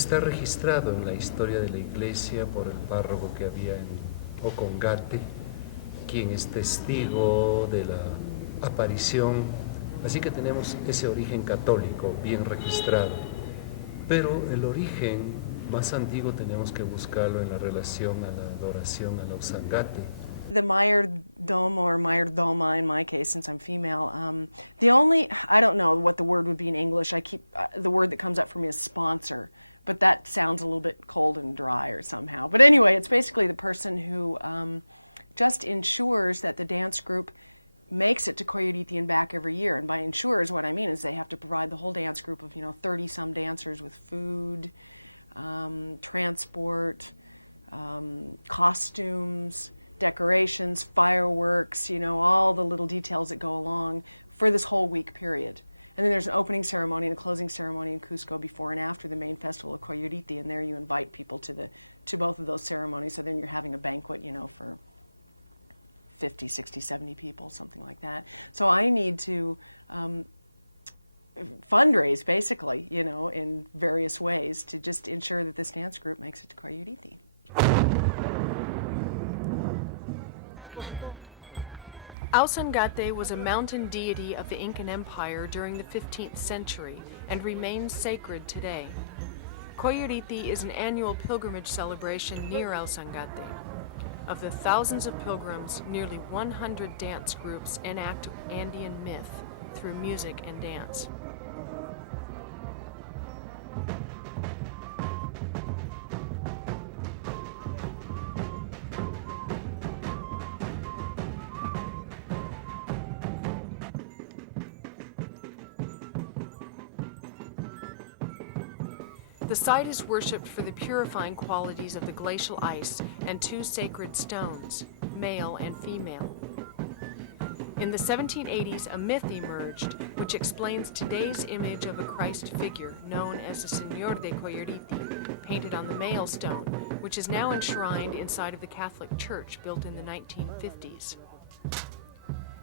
está registrado en la historia de la iglesia por el párroco que había en Ocongate, quien es testigo de la aparición, así que tenemos ese origen católico bien registrado. Pero el origen más antiguo tenemos que buscarlo en la relación a la adoración a la Usangate. The Mayordomo or Mayordoma in my case, since I'm female, the only, I don't know what the word would be in English. I keep, the word that comes up for me is sponsor, but that sounds a little bit cold and dry or somehow. But anyway, it's basically the person who just ensures that the dance group makes it to Coyuriti and back every year. And by ensures, what I mean is they have to provide the whole dance group of 30-some dancers with food, transport, costumes, decorations, fireworks, all the little details that go along for this whole week period. And then there's an opening ceremony and a closing ceremony in Cusco before and after the main festival of Coyuriti, and there you invite people to both of those ceremonies. So then you're having a banquet, for 50, 60, 70 people, something like that. So I need to fundraise, basically, in various ways to just ensure that this dance group makes it to Coyuriti. Ausangate was a mountain deity of the Incan Empire during the 15th century and remains sacred today. Coyuriti is an annual pilgrimage celebration near Ausangate. Of the thousands of pilgrims, nearly 100 dance groups enact Andean myth through music and dance. The site is worshipped for the purifying qualities of the glacial ice and two sacred stones, male and female. In the 1780s, a myth emerged which explains today's image of a Christ figure known as the Señor de Coyuriti, painted on the male stone, which is now enshrined inside of the Catholic Church built in the 1950s.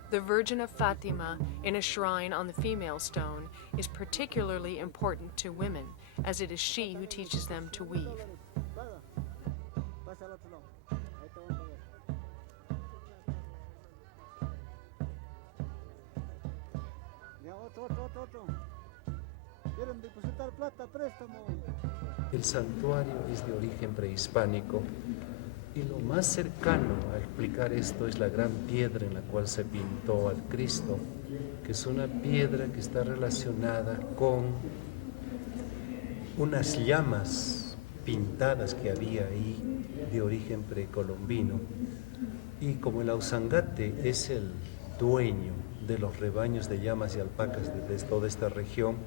The Virgin of Fatima in a shrine on the female stone is particularly important to women, as it is she who teaches them to weave. El santuario es de origen prehispánico y lo más cercano a explicar esto es la gran piedra en la cual se pintó al Cristo, que es una piedra que está relacionada con unas llamas pintadas que había ahí de origen precolombino. Y como el Ausangate es el dueño de los rebaños de llamas y alpacas de toda esta región,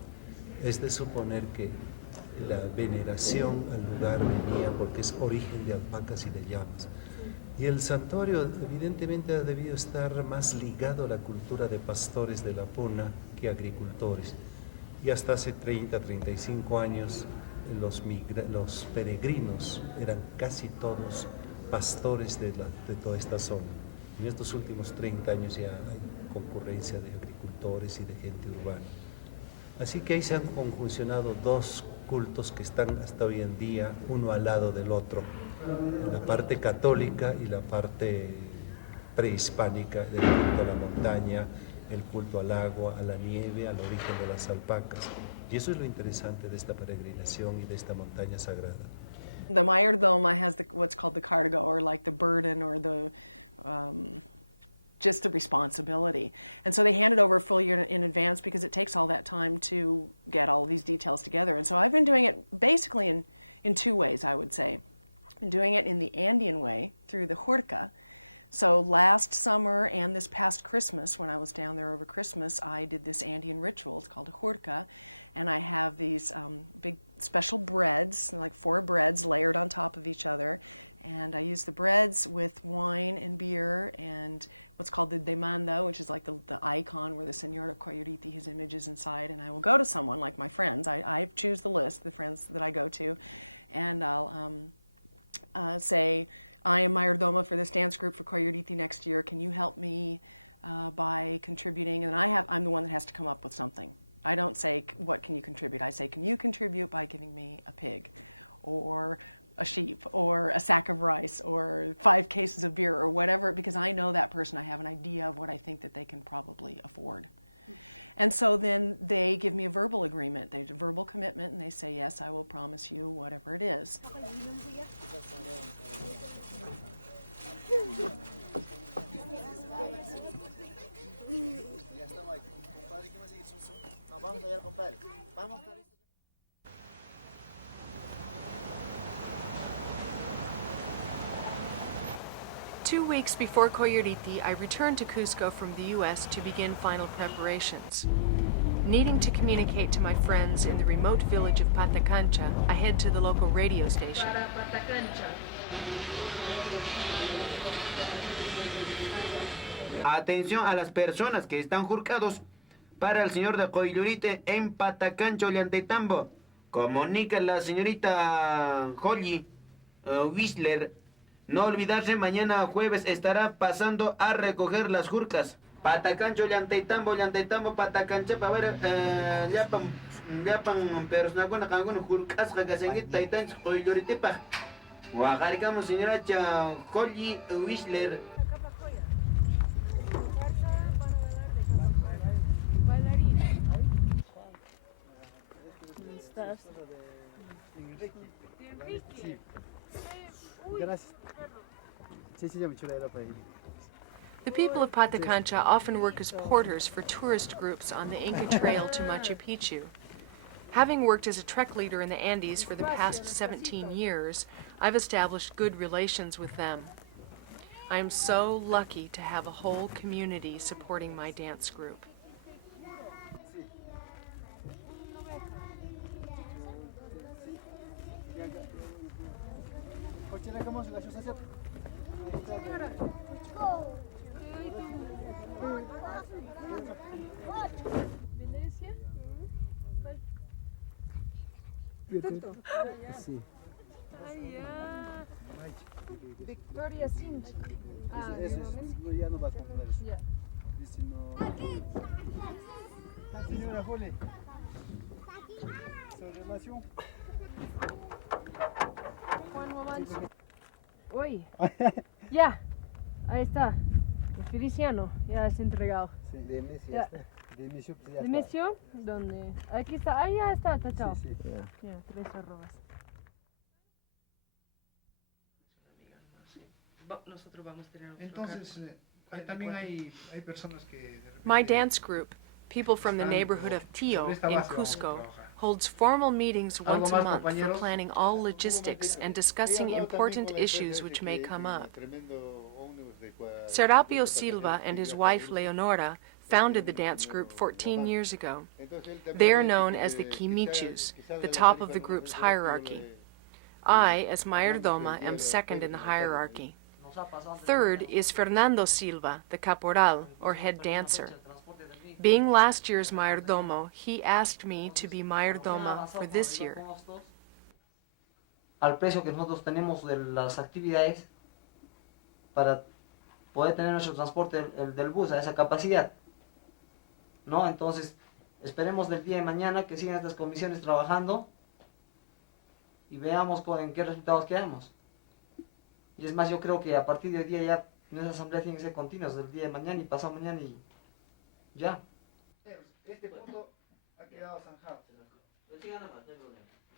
es de suponer que la veneración al lugar venía porque es origen de alpacas y de llamas. Y el santuario evidentemente ha debido estar más ligado a la cultura de pastores de la Puna que agricultores. Y hasta hace 30, 35 años los peregrinos eran casi todos pastores de toda esta zona. En estos últimos 30 años ya hay concurrencia de agricultores y de gente urbana. Así que ahí se han conjuncionado dos cultos que están hasta hoy en día uno al lado del otro, la parte católica y la parte prehispánica del culto a la montaña, el culto al agua, a la nieve, al origen de las alpacas. Y eso es lo interesante de esta peregrinación y de esta montaña sagrada. The Mayordoma has what's called the cargo, or like the burden, or the just the responsibility. And so they hand it over a full year in advance because it takes all that time to get all of these details together. And so I've been doing it basically in two ways, I would say. I've been doing it in the Andean way through the Hurka. So last summer and this past Christmas, when I was down there over Christmas, I did this Andean ritual. It's called a Hurka. And I have these big special breads, like 4 breads layered on top of each other. And I use the breads with wine and beer and what's called the demanda, which is like the icon where the Señor of Coyuriti, his image is inside. And I will go to someone, like my friends. I choose the list, the friends that I go to, and I'll say, I am Mayordoma for this dance group for Coyuriti next year. Can you help me by contributing? And I'm the one that has to come up with something. I don't say, what can you contribute? I say, can you contribute by giving me a pig or a sheep or a sack of rice or 5 cases of beer or whatever, because I know that person. I have an idea of what I think that they can probably afford. And so then they give me a verbal agreement, they do verbal commitment, and they say, yes, I will promise you whatever it is. Para Patacancha. Atención a las personas que están jurcados para el señor de Coilurite en Patacancho, Ollantetambo. Comunica la señorita Holly Whistler. No olvidarse, mañana jueves estará pasando a recoger las jurcas. Patacancho, Ollantetambo, Patacancha, para ver, llapan personas con algunos jurcas que se han ido Taitan Coilurite pa. Guajaricamos señora Holly Whistler. Estás. Enrique. Sí. Gracias. Sí, sí, ya me chula era para ir. Uy, qué rico, borreguito. Despacio, despacito. Porque la cama se la chusa. Señora. Venecia. Tuto. Sí. Ay, ya. Victoria Cinch. Ah, Eso es, no, ya no va a comprar eso. ya. Dice no. La señora Jole. Su relación. Juan Momancho. Uy. Ya. Ahí está. El Feliciano. Ya es entregado. Sí. De Messi Ya. está. De Messi pues ya ¿De está. Mesio? ¿Dónde? Aquí está. Ah, ya está, tachado. Sí, sí. Ya, 3 arrobas. Nosotros vamos a tener Entonces, también hay personas que de repente están, pero sobre esta base vamos a trabajar. ¿Algo más, compañeros? Un momentito. He hablado también con la empresa ese tremendo ómnibus de 50 pasajeros que viaja a Urcos. Es de un señor Guamán. Entonces él también me ha dicho que salga la tarifa nomás en Serapi. Yo hablamos el día jueves en la tarde, me dijo. Nos ha pasado anteriormente a nosotros. Incluso hemos perdido una fecha de transporte también y tuvimos que pasar consecuencias. Entonces, a lo que han avanzado con averiguar costos, al precio que nosotros tenemos de las actividades, para poder tener nuestro transporte el del bus a esa capacidad, ¿no? Entonces, esperemos del día de mañana que sigan estas comisiones trabajando y veamos en qué resultados quedamos. Y es más, yo creo que a partir de hoy día ya nuestra asamblea tiene que ser continua, del día de mañana y pasado mañana y ya. Este punto ha quedado zanjado.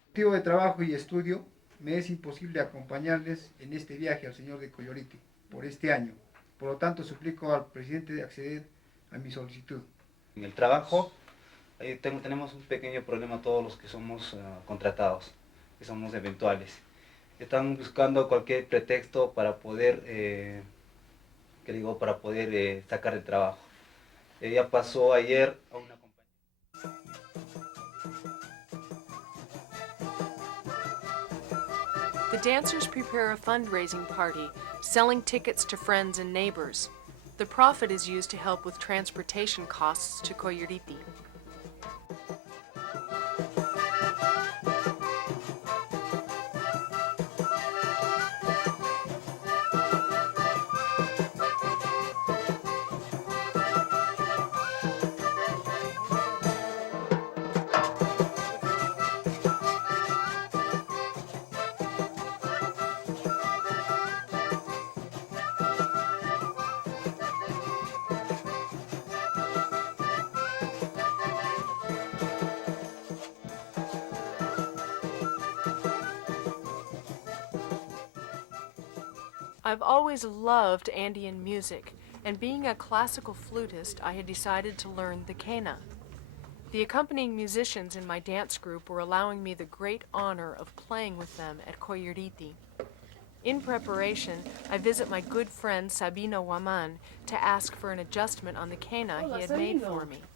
Motivo de trabajo y estudio, me es imposible acompañarles en este viaje al señor de Coyorite por este año. Por lo tanto, suplico al presidente de acceder a mi solicitud. En el trabajo tenemos un pequeño problema todos los que somos contratados, que somos eventuales. Están buscando cualquier pretexto para poder, sacar el trabajo. Ella pasó ayer a una compañía. I've always loved Andean music, and being a classical flutist, I had decided to learn the quena. The accompanying musicians in my dance group were allowing me the great honor of playing with them at Coyuriti. In preparation, I visit my good friend Sabino Waman to ask for an adjustment on the quena he had made for me.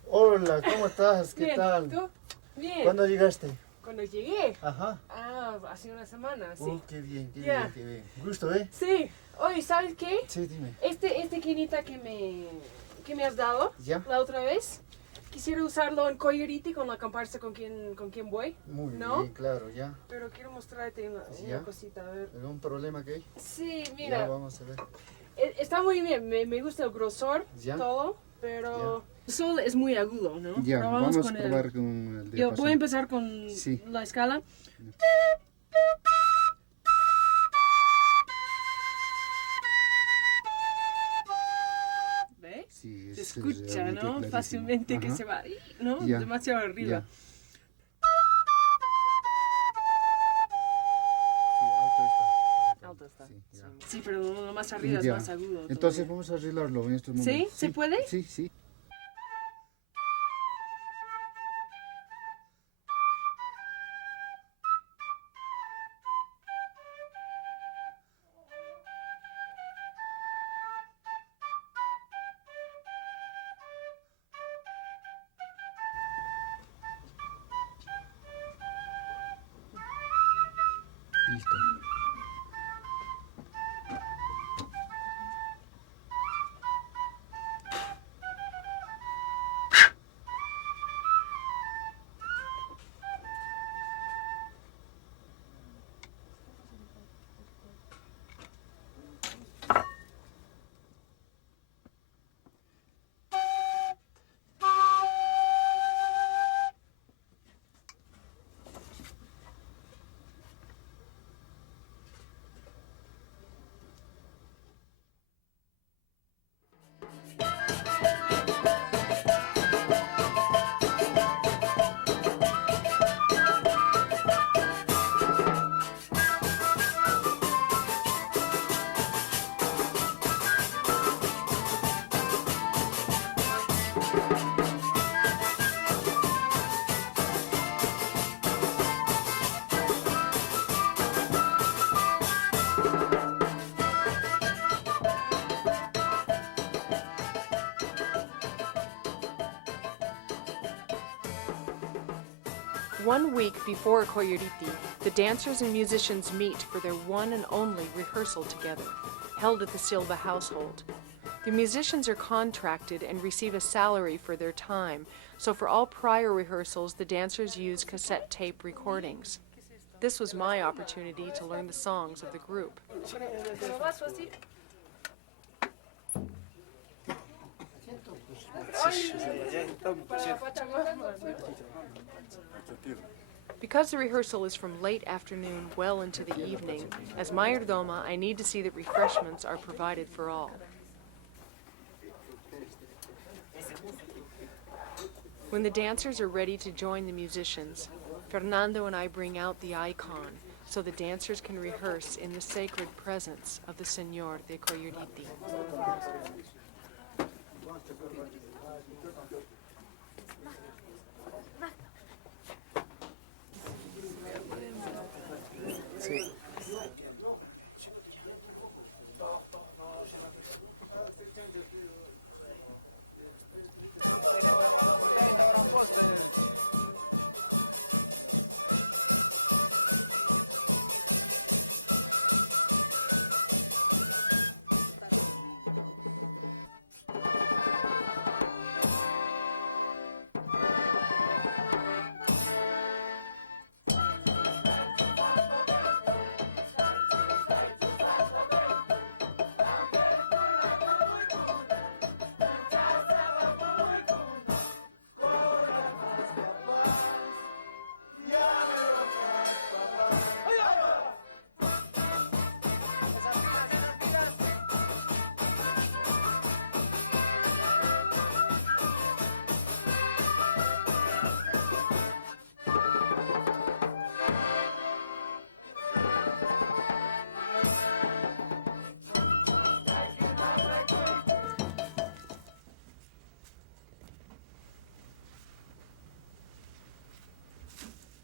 Listo. ¿Con su qué? ¿Su pudín? ¿Qué es esto? ¿De la espuma? No, es la frutillita al final. ¿Pero vaso así? Ay, para la Pachamama. Tierra, Pachamama.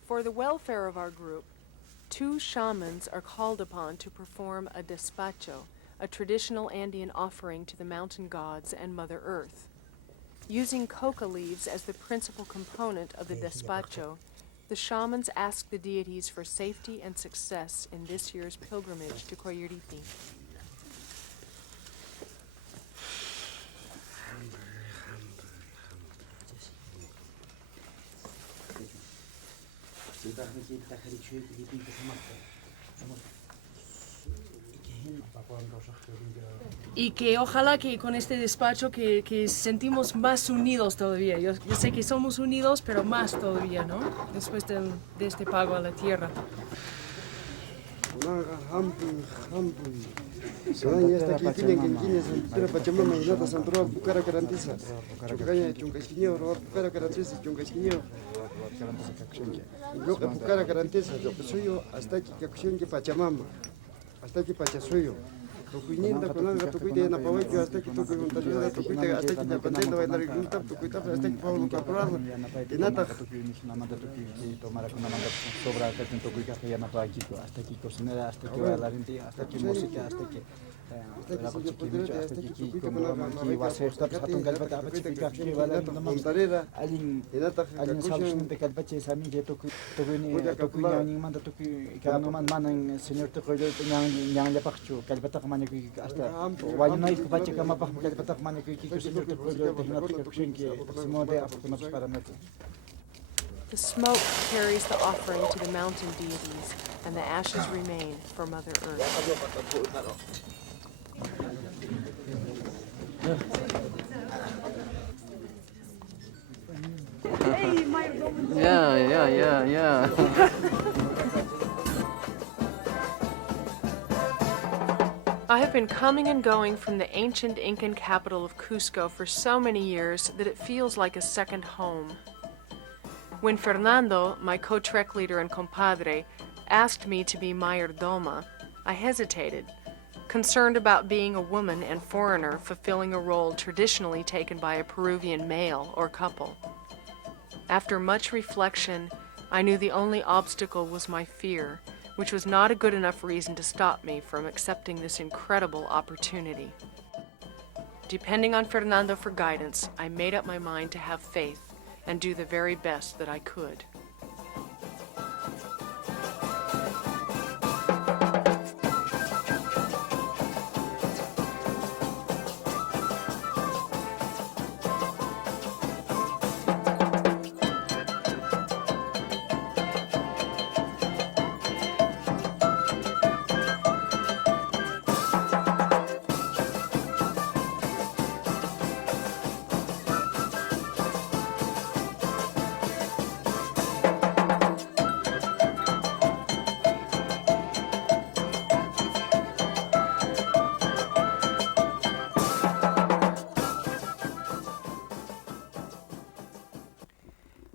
For the welfare of our group, 2 shamans are called upon to perform a despacho, a traditional Andean offering to the mountain gods and Mother Earth. Using coca leaves as the principal component of the despacho, the shamans ask the deities for safety and success in this year's pilgrimage to Coyuriti. The smoke carries the offering to the mountain deities, and the ashes remain for Mother Earth.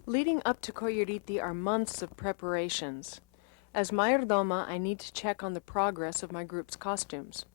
Leading up to Coyuriti are months of preparations. As mayordoma, I need to check on the progress of my group's costumes.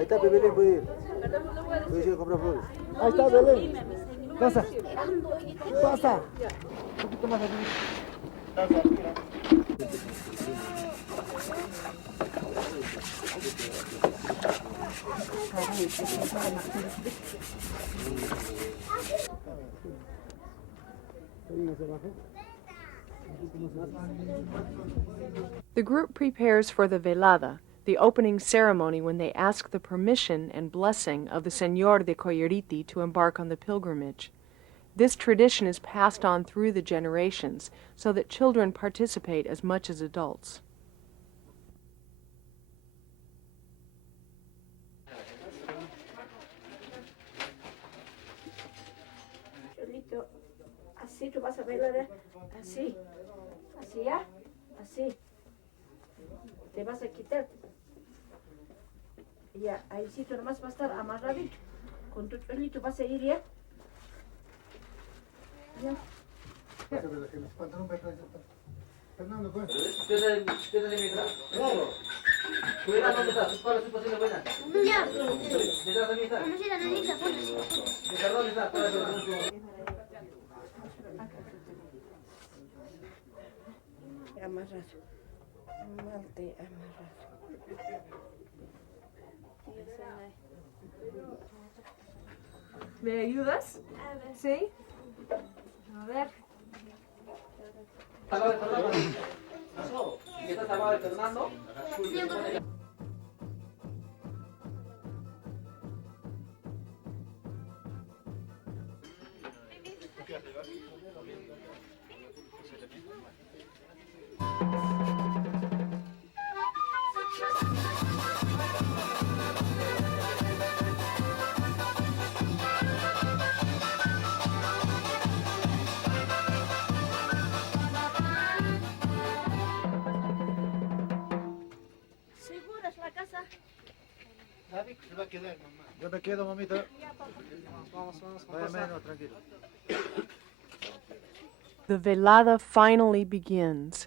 Ahí está Belén, puede ir. Puede ir a comprar flores. Ahí está Belén. Pasa. Pasa. Un poquito más aquí. Pasa, mira. The group prepares for the velada, the opening ceremony when they ask the permission and blessing of the Señor de Coyuriti to embark on the pilgrimage. This tradition is passed on through the generations so that children participate as much as adults. Cholito, así tú vas a bailar, así, así ya, así. Te vas a quitar. Ya, ahí sí tú nomás vas a estar amarradito. Con tu cholito vas a ir ya. Ya. Fernando, pues. Claro. Cuidado, ¿dónde estás? ¿Cuál es tu posición buena? Ya. ¿Detrás de mí está? Vamos a ir a la Nixa, pones. ¿Detrás dónde está? ¿Cuál es el último? Amarrar. Malte, amarrar. ¿Me ayudas? A ver. ¿Sí? A ver. ¿Estás al lado de Fernando? ¿Y estás al lado de Fernando? ¿Segura es la casa? David se va a quedar, mamá. Yo me quedo, mamita. Vamos, Vaya menos, tranquilo. The velada finally begins.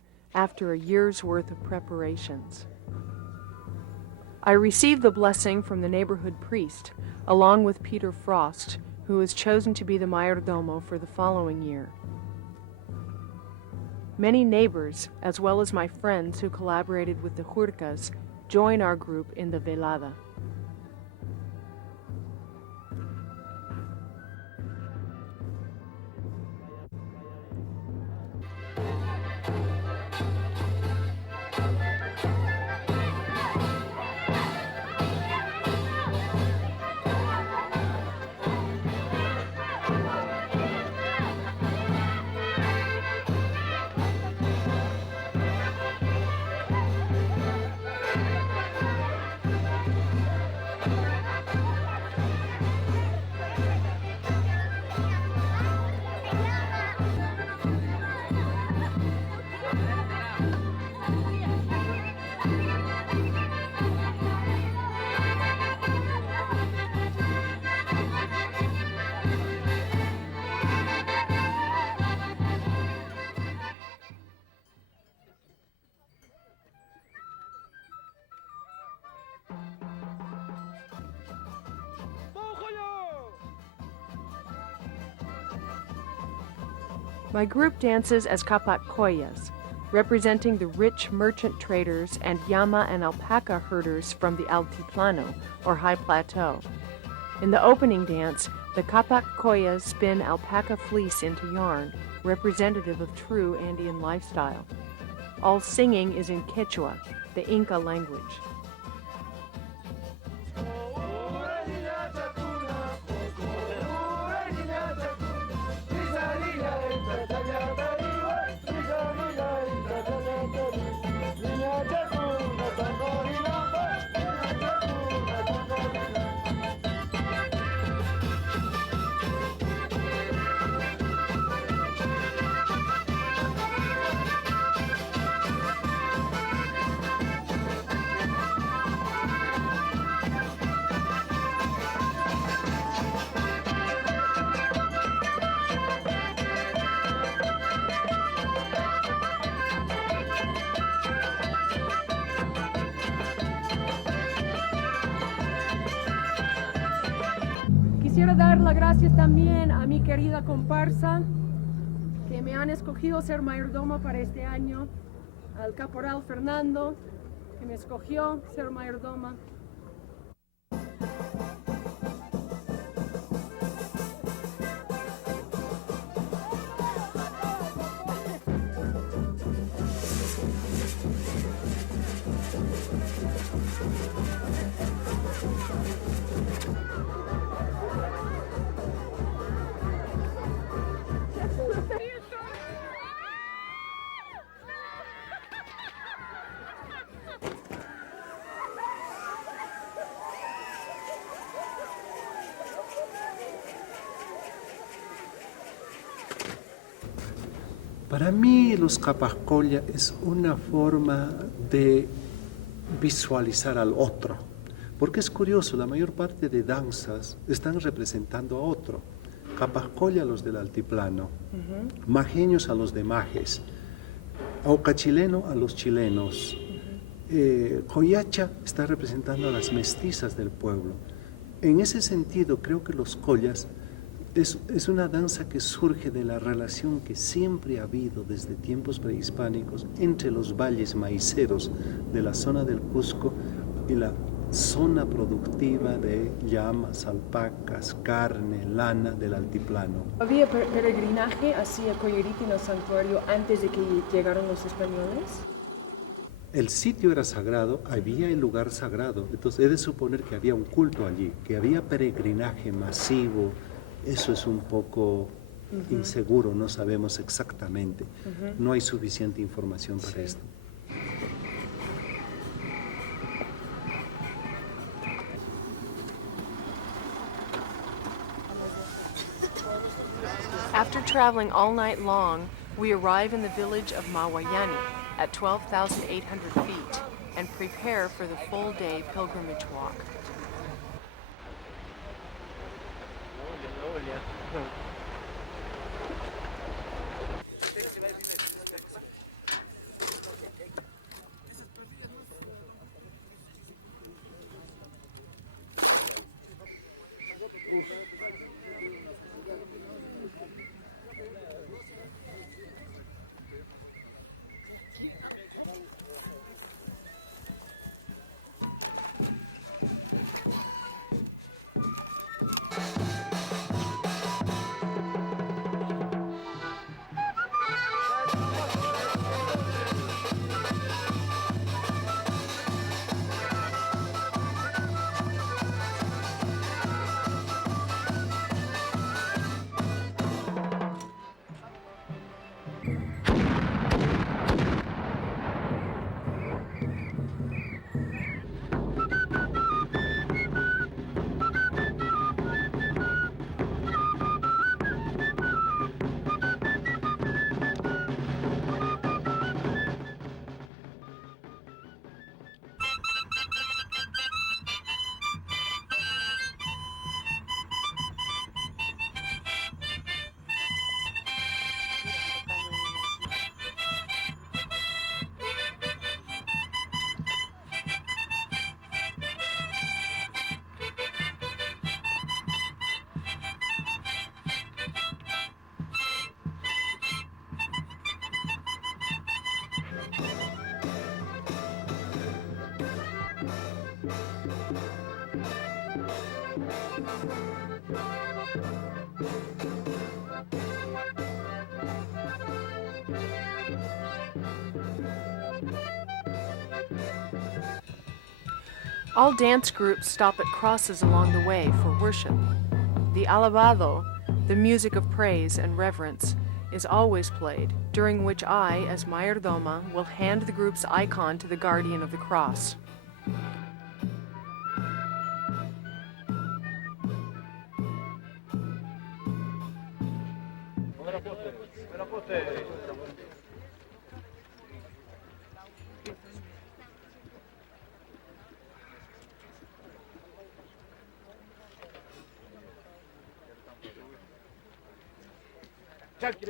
Quisiera dar las gracias también a mi querida comparsa que me han escogido ser mayordoma para este año, al caporal Fernando que me escogió ser mayordoma. Para mí los Kapaskolya es una forma de visualizar al otro, porque es curioso, la mayor parte de danzas están representando a otro. Kapaskolya a los del altiplano, majeños a los de majes, aucachileno a los chilenos, Coyacha está representando a las mestizas del pueblo. En ese sentido creo que los collas es una danza que surge de la relación que siempre ha habido desde tiempos prehispánicos entre los valles maiceros de la zona del Cusco y la zona productiva de llamas, alpacas, carne, lana del altiplano. ¿Había peregrinaje hacia Coyolite en el santuario antes de que llegaron los españoles? El sitio era sagrado, había el lugar sagrado, entonces he de suponer que había un culto allí, que había peregrinaje masivo. Eso es un poco inseguro, no sabemos exactamente. No hay suficiente información para esto. After traveling all night long, we arrive in the village of Mawayani at 12,800 feet and prepare for the full-day pilgrimage walk.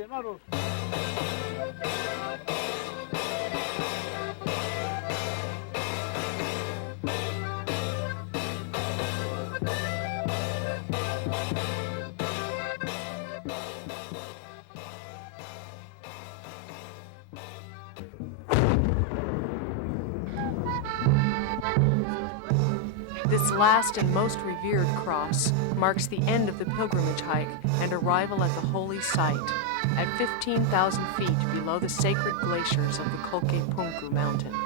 hermanos. This last and most revered cross marks the end of the pilgrimage hike and arrival at the holy site, at 15,000 feet below the sacred glaciers of the Colquepunku mountain.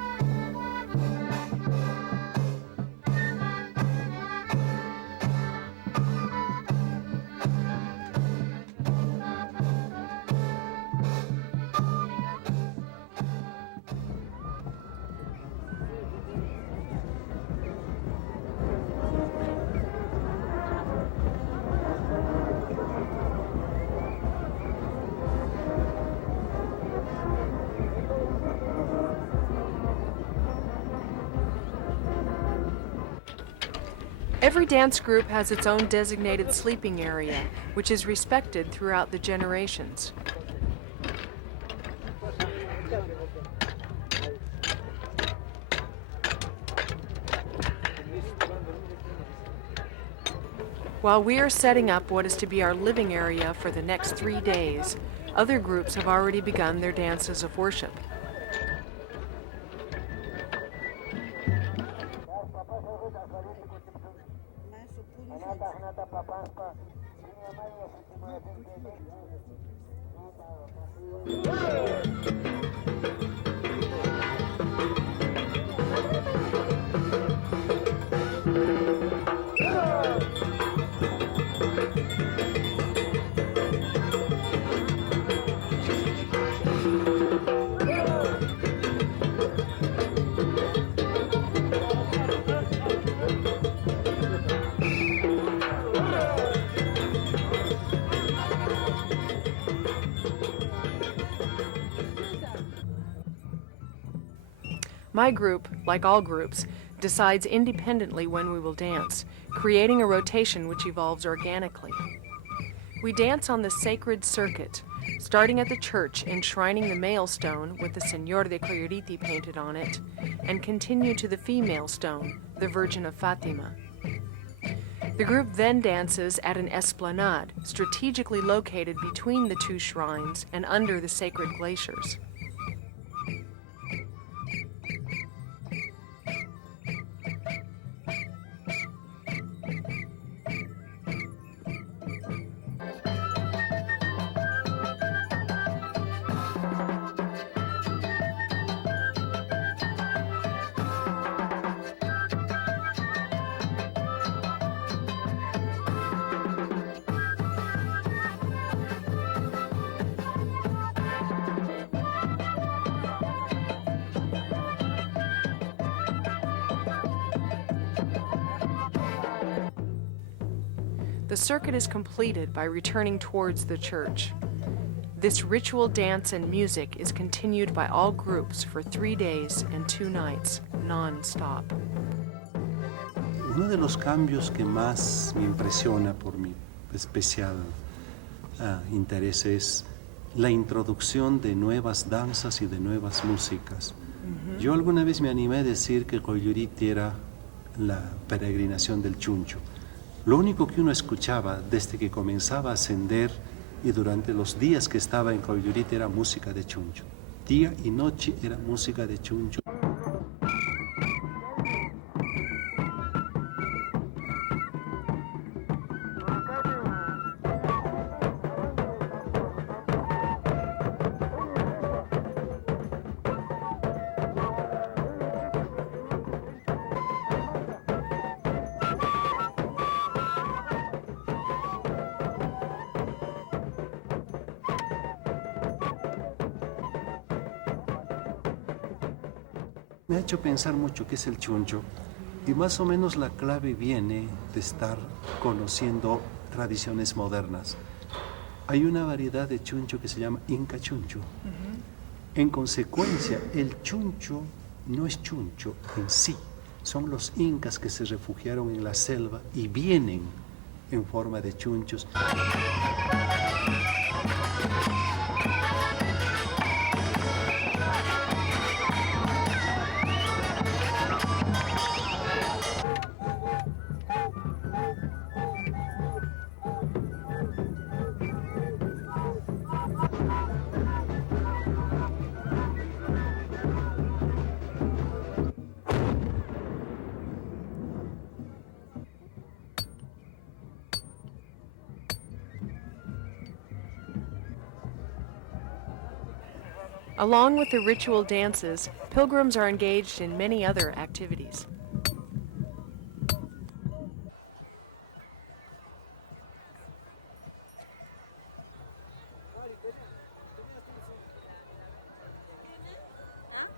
¿Ah?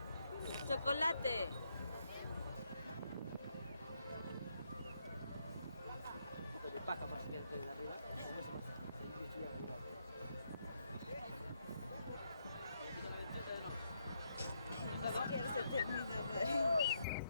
Chocolate. Ni siquiera se termina, güey.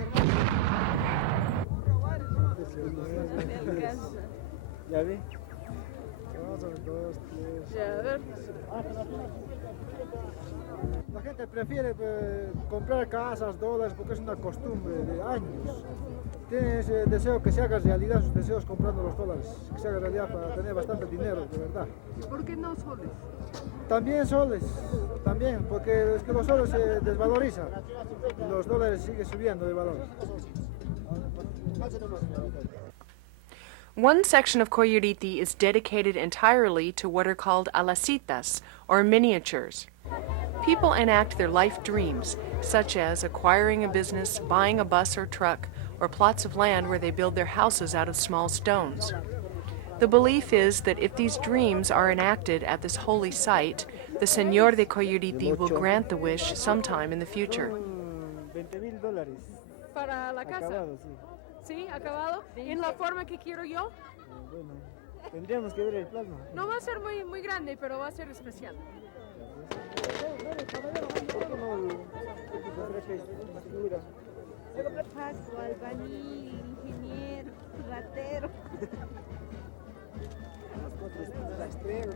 interrumpe. No le cuesta. No me alcanza. ¿Ya vi? 1, 2, 3. Ya, a ver. La gente prefiere comprar casas, dólares, porque es una costumbre de años. Tiene ese deseo que se haga realidad sus deseos comprando los dólares, que se haga realidad para tener bastante dinero, de verdad. ¿Y por qué no soles? También soles, también, porque es que los soles se desvalorizan y los dólares siguen subiendo de valor. ¿6? Del 8. 8. Son $20,000. ¿Para la casa? Acabado, sí. ¿Sí? ¿Acabado? ¿En la forma que quiero yo? Bueno, tendríamos que ver el plasma. No va a ser muy, muy grande, pero va a ser especial. ¿Por qué no ofrece pintura? Paco, albañil, ingeniero, ratero, rastrero.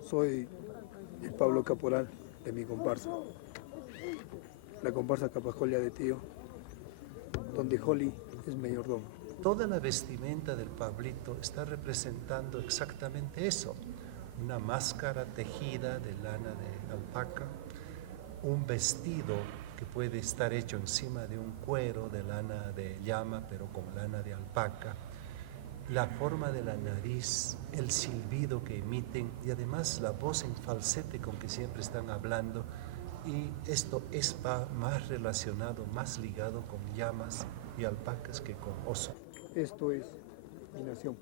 Soy el Pablo Caporal de mi comparsa, la comparsa Capajolia de Tío, donde Holly es mayordomo. Esto es mi nación.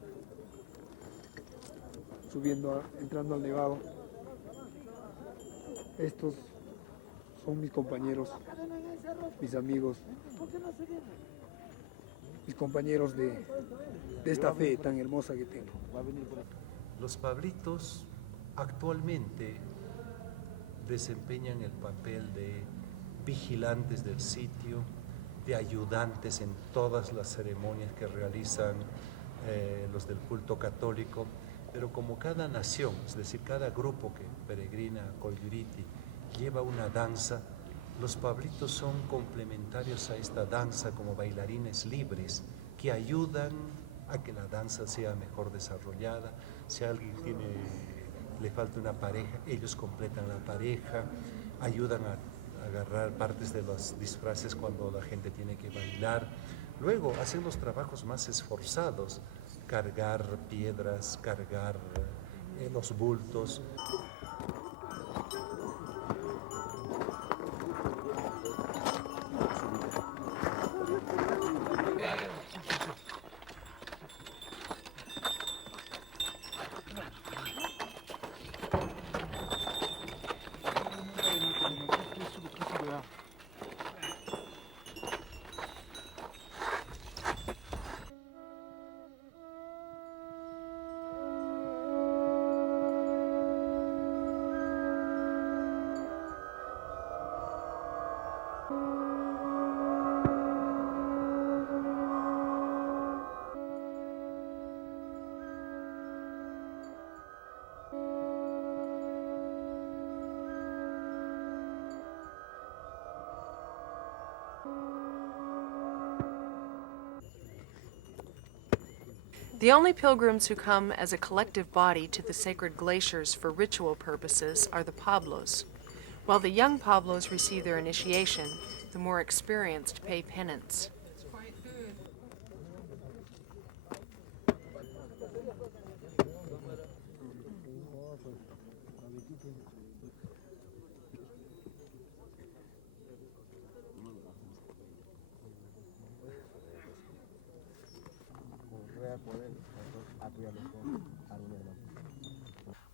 Entrando al Nevado. Estos son mis compañeros, mis amigos, mis compañeros de esta fe tan hermosa que tengo.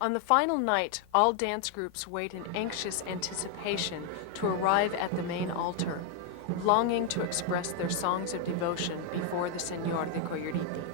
On the final night, all dance groups wait in anxious anticipation to arrive at the main altar, longing to express their songs of devotion before the Señor de Coyuriti.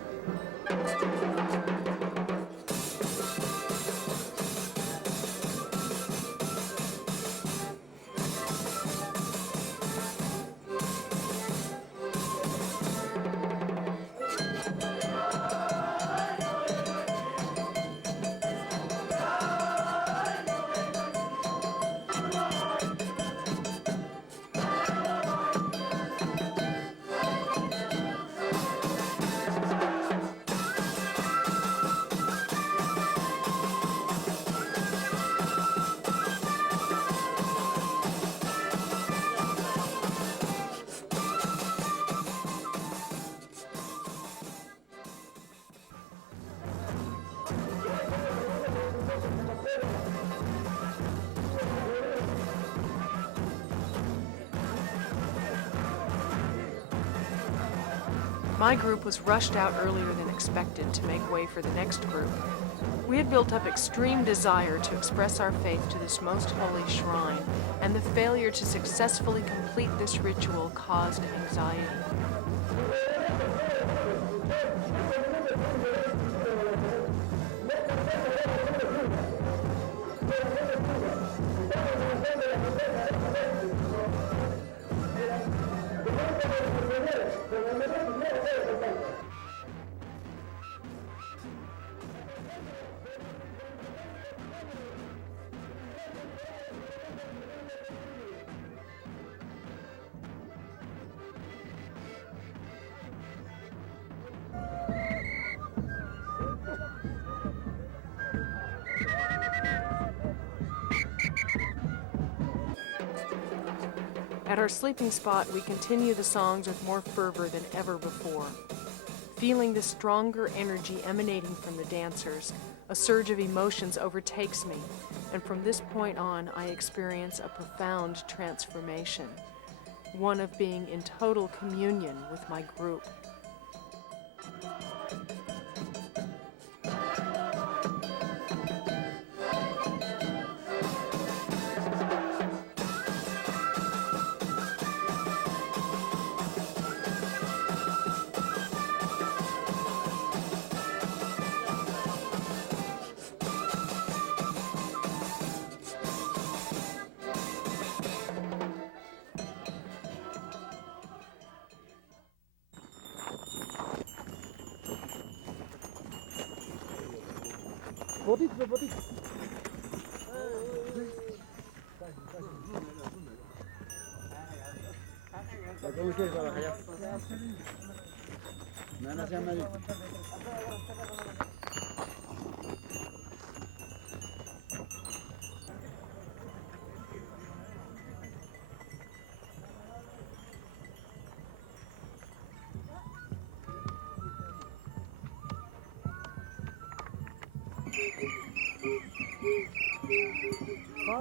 My group was rushed out earlier than expected to make way for the next group. We had built up extreme desire to express our faith to this most holy shrine, and the failure to successfully complete this ritual caused anxiety. At our sleeping spot, we continue the songs with more fervor than ever before. Feeling the stronger energy emanating from the dancers, a surge of emotions overtakes me, and from this point on I experience a profound transformation, one of being in total communion with my group.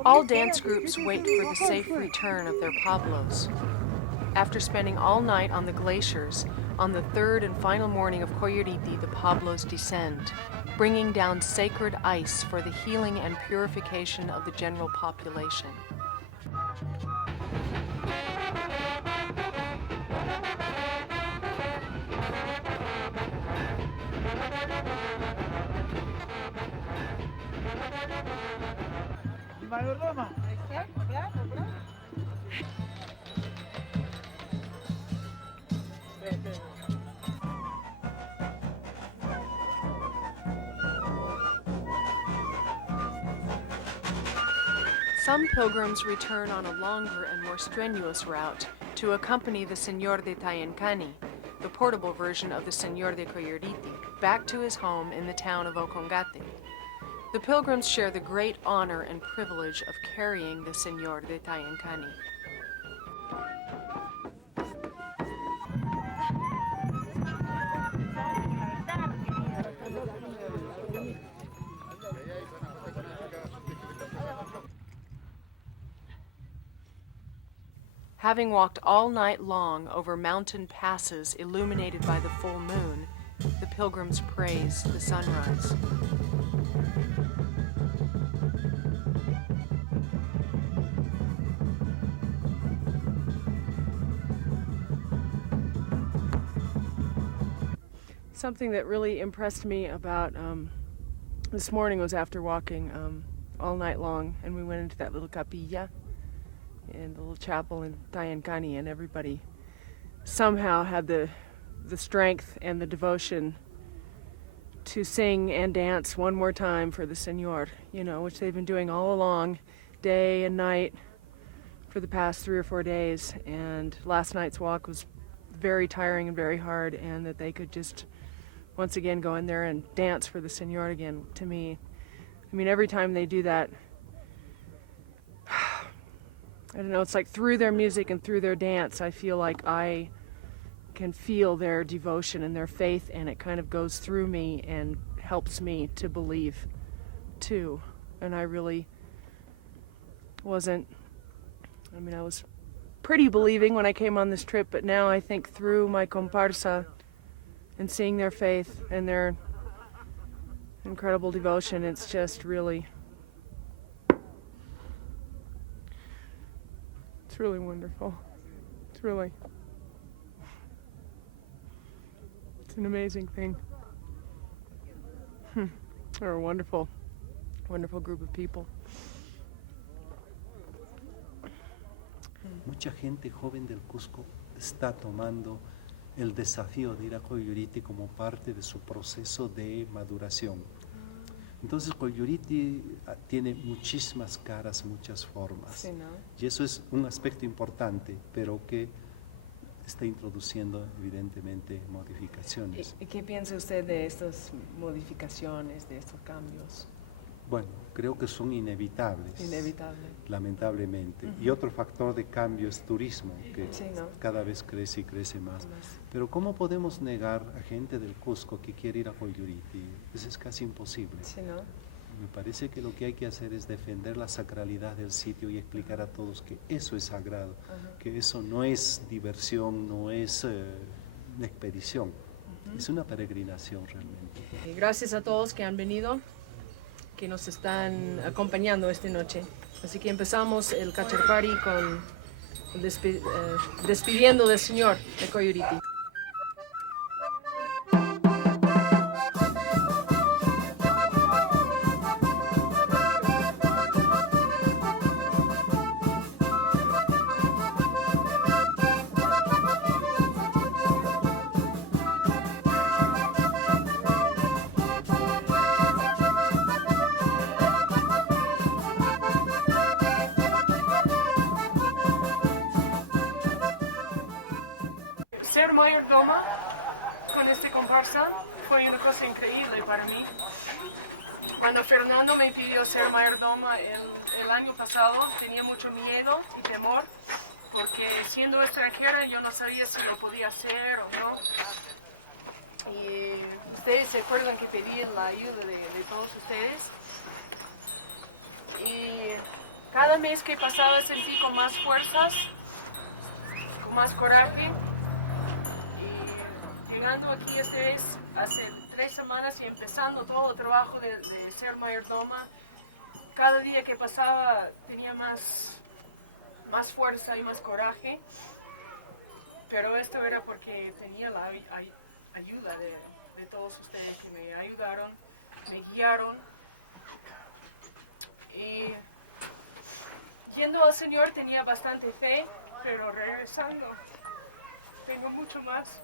All dance groups wait for the safe return of their Pablos. After spending all night on the glaciers, on the third and final morning of Coyuriti, the Pablos descend, bringing down sacred ice for the healing and purification of the general population. Some pilgrims return on a longer and more strenuous route to accompany the Señor de Tayancani, the portable version of the Señor de Coyuriti, back to his home in the town of Ocongate. The pilgrims share the great honor and privilege of carrying the Señor de Tayancani. Having walked all night long over mountain passes illuminated by the full moon, the pilgrims praise the sunrise. Mucha gente joven del Cusco está tomando el desafío de ir a Coyuriti como parte de su proceso de maduración. Entonces Coyuriti tiene muchísimas caras, muchas formas. Sí, ¿no? Y eso es un aspecto importante, pero que está introduciendo evidentemente modificaciones. ¿Y qué piensa usted de estas modificaciones, de estos cambios? Bueno, creo que son inevitables. Inevitable. Lamentablemente. Y otro factor de cambio es turismo, que Sí, ¿no? cada vez crece y crece más. Pero ¿cómo podemos negar a gente del Cusco que quiere ir a Coyuriti? Eso es casi imposible. Sí, ¿no? Me parece que lo que hay que hacer es defender la sacralidad del sitio y explicar a todos que eso es sagrado, que eso no es diversión, no es una expedición, es una peregrinación realmente. Ser mayordoma con este comparsa fue una cosa increíble para mí. Cuando Fernando me pidió ser mayordoma el año pasado, tenía mucho miedo y temor, porque siendo extranjera yo no sabía si lo podía hacer o no. Y ustedes se acuerdan que pedí la ayuda de todos ustedes. Y cada mes que pasaba sentí con más fuerzas, con más coraje. Llegando aquí esta vez hace 3 semanas y empezando todo el trabajo de ser mayordoma, cada día que pasaba tenía más fuerza y más coraje, pero esto era porque tenía la ayuda de todos ustedes que me ayudaron, me guiaron. Y yendo al Señor tenía bastante fe, pero regresando tengo mucho más.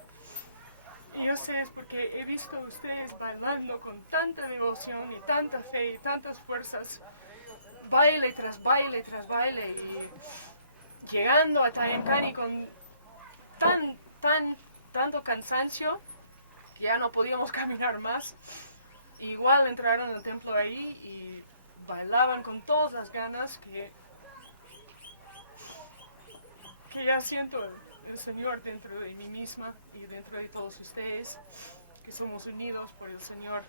Y yo sé es porque he visto a ustedes bailando con tanta devoción y tanta fe y tantas fuerzas, baile tras baile tras baile, y llegando a Tayancani con tanto cansancio que ya no podíamos caminar más. Igual entraron al templo ahí y bailaban con todas las ganas que ya siento el Señor dentro de mí misma y dentro de todos ustedes, que somos unidos por el Señor.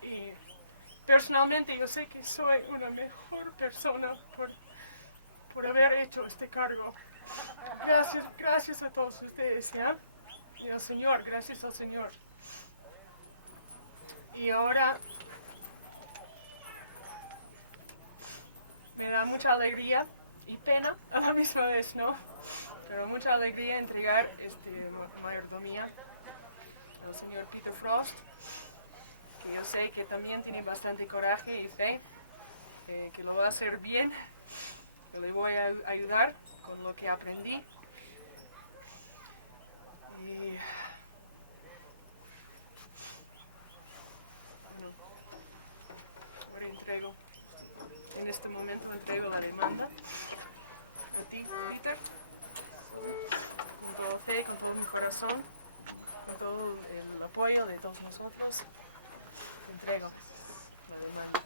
Y personalmente yo sé que soy una mejor persona por haber hecho este cargo Gracias a todos ustedes, ¿ya? Y al Señor, gracias al Señor. Y ahora me da mucha alegría y pena a la misma vez, ¿no? Pero mucha alegría entregar mayordomía al señor Peter Frost, que yo sé que también tiene bastante coraje y fe, que lo va a hacer bien. Yo le voy a ayudar con lo que aprendí. Y bueno, ahora en este momento entrego la demanda a ti, Peter, con toda fe, con todo mi corazón, con todo el apoyo de todos nosotros. Te entrego la demanda.